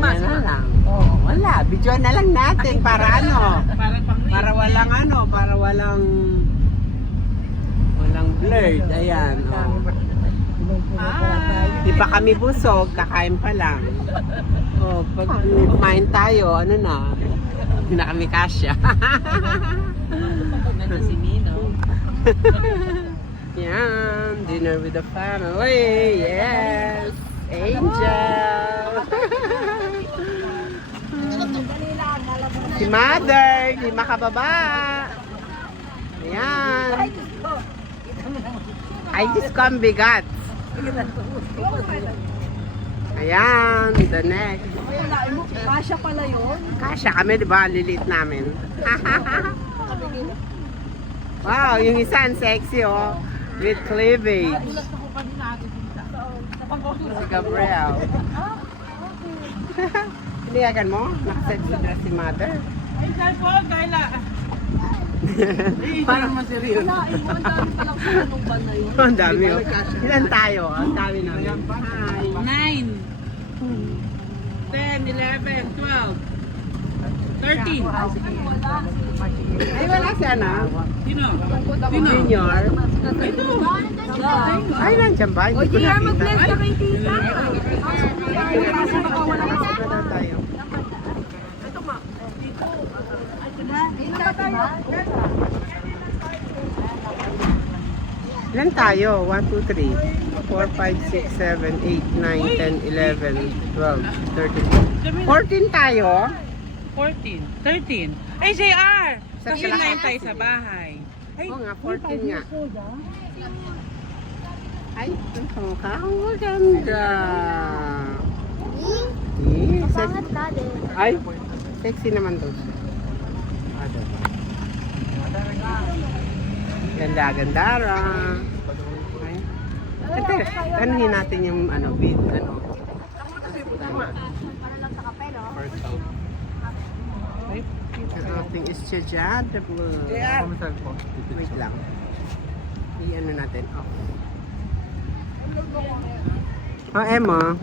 ganyan na lang. Oh, wala. Videoan na lang natin para ano. Para walang blurred. Ayan. Oh. Di pa kami busog, kakain pa lang. Oh, pag kumain tayo, ano na? Hindi na kami kasya. Si Nino. Yan, dinner with the family. Yes, Angel. Si Mother, di makababa. Ayan. Ay, Diyos ko, ang bigat. Ayan, the next. Kasya pala yun. Kasya kami, di ba? Lilit namin. Wow, yung isa ang sexy, oh. With cleavage. Si Gabriel. Pilihagan mo? Nakaset sa dress si Mother. Ay, dahil po, Gayla. Parang maseriyo. Kulain mo, ang dami pa lang sa anong ban na yun. Ang dami, oh. Ilan tayo? Ang dami namin. Hi. 9, 10, 11, 12, 13. Ay, wala siya na. Sino? Junior. Ay, nandiyan ba? Hindi ko nakita. ka kay tita. Wala tayo. Ilan tayo? 1, 2, 3, 4, 5, 6, 7, 8, 9, 10, 11, 12, 13. 14 tayo? 14, 13. Ay, JR! Sa Kasi class. 9 tayo sa bahay. Ay, Oo nga, 14 nga. Ay, ang kamukha. Ang maganda. Ay, sexy naman to. Ganda, gandara. Ay. Ito, anuhin natin yung ano, bid, ano. Ay, ang ating estudyante po. Wait lang. I-ano natin. Oh, Emma.